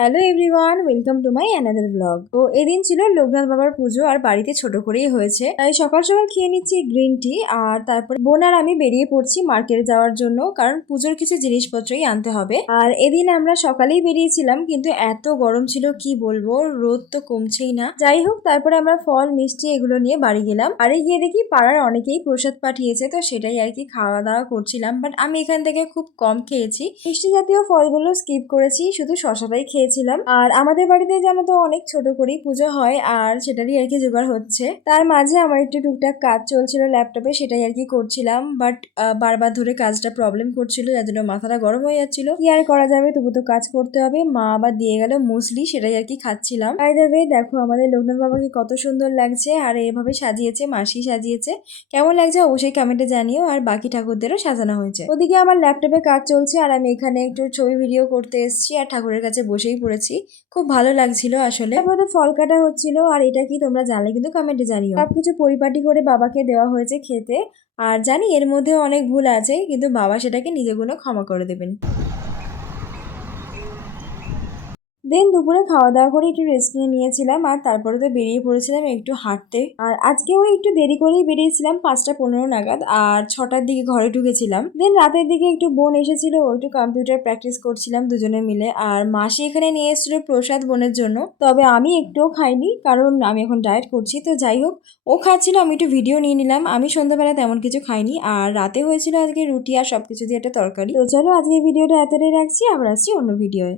Hello everyone, welcome to my another blog. তো এদিন ছিল লোকনাথ বাবার পুজো আর বাড়িতে ছোট করেই হয়েছে, তাই সকাল সকাল খেয়ে নিচ্ছি গ্রিন টি। আর তারপর বোন আর আমি বেরিয়ে পড়ছি মার্কেটে যাওয়ার জন্য, কারণ পুজোর কিছু জিনিসপত্রই আনতে হবে। আর এদিন আমরা সকালেই বেরিয়েছিলাম, কিন্তু এত গরম ছিল কি বলবো, রোদ তো কমছেই না। যাই হোক, তারপরে আমরা ফল মিষ্টি এগুলো নিয়ে বাড়ি গেলাম। বাড়ি গিয়ে দেখি পাড়ার অনেকেই প্রসাদ পাঠিয়েছে, তো সেটাই আর কি খাওয়া দাওয়া করছিলাম। বাট আমি এখান থেকে খুব কম খেয়েছি, মিষ্টি জাতীয় ফলগুলো স্কিপ করেছি, শুধু শশাটাই খেয়েছিলাম। আর আমাদের বাড়িতে জানো তো অনেক ছোট করেই পুজো হয়, আর সেটারই আর কি জোগাড় হচ্ছে। তার মাঝে আমার একটু টুকটাক কাজ চলছিল ল্যাপটপে, সেটাই আর কি করছিলাম। বাট বারবার ধরে কাজটা প্রবলেম করছিল, যার জন্য মাথাটা গরম হয়ে যাচ্ছিল। কি আর করা যাবে, তবু তো কাজ করতে হবে। মা আবার দিয়ে গেল মুসলি, সেটাই আর কি খাচ্ছিলাম। বাই দ্য ওয়ে, দেখো আমাদের লোকনাথ বাবাকে কত সুন্দর লাগছে, আর এভাবে সাজিয়েছে, মাসি সাজিয়েছে। কেমন লাগছে অবশ্যই কমেন্টে জানিও। আর বাকি ঠাকুরদেরও সাজানো হয়েছে। ওদিকে আমার ল্যাপটপে কাজ চলছে, আর আমি এখানে একটু ছবি ভিডিও করতে এসেছি, আর ঠাকুরের কাছে বসেই পড়েছি। খুব ভালো লাগছিল আসলে। তারপরে ফল কাটা হচ্ছিল, আর এটা কি তোমরা জানলে কিন্তু কমেন্টে জানিও। সবকিছু পরিপাটি করে বাবাকে দেওয়া হয়েছে খেতে। আর জানি এর মধ্যে অনেক ভুল আছে, কিন্তু বাবা সেটাকে নিজে গুলো ক্ষমা করে দেবেন। দেন দুপুরে খাওয়া দাওয়া করে একটু রেস্ট নিয়েছিলাম, আর তারপরে তো বেরিয়ে পড়েছিলাম একটু হাঁটতে। আর আজকেও একটু দেরি করেই বেরিয়েছিলাম, 5টা 15 নাগাদ, আর 6টার দিকে ঘরে ঢুকেছিলাম। দেন রাতের দিকে একটু বোন এসেছিল, একটু কম্পিউটার প্র্যাকটিস করছিলাম দুজনে মিলে। আর মাসি এখানে নিয়ে এসেছিল প্রসাদ বোনের জন্য, তবে আমি একটুও খাইনি, কারণ আমি এখন ডায়েট করছি। তো যাই হোক, ও খাচ্ছিল, আমি একটু ভিডিও নিয়ে নিলাম। আমি সন্ধ্যাবেলা তেমন কিছু খাইনি। আর রাতে হয়েছিল আজকে রুটি আর সবকিছু দিয়ে একটা তরকারি। তো চলো আজকে ভিডিওটা এতটাই রাখছি, আবার আসছি অন্য ভিডিওয়ে।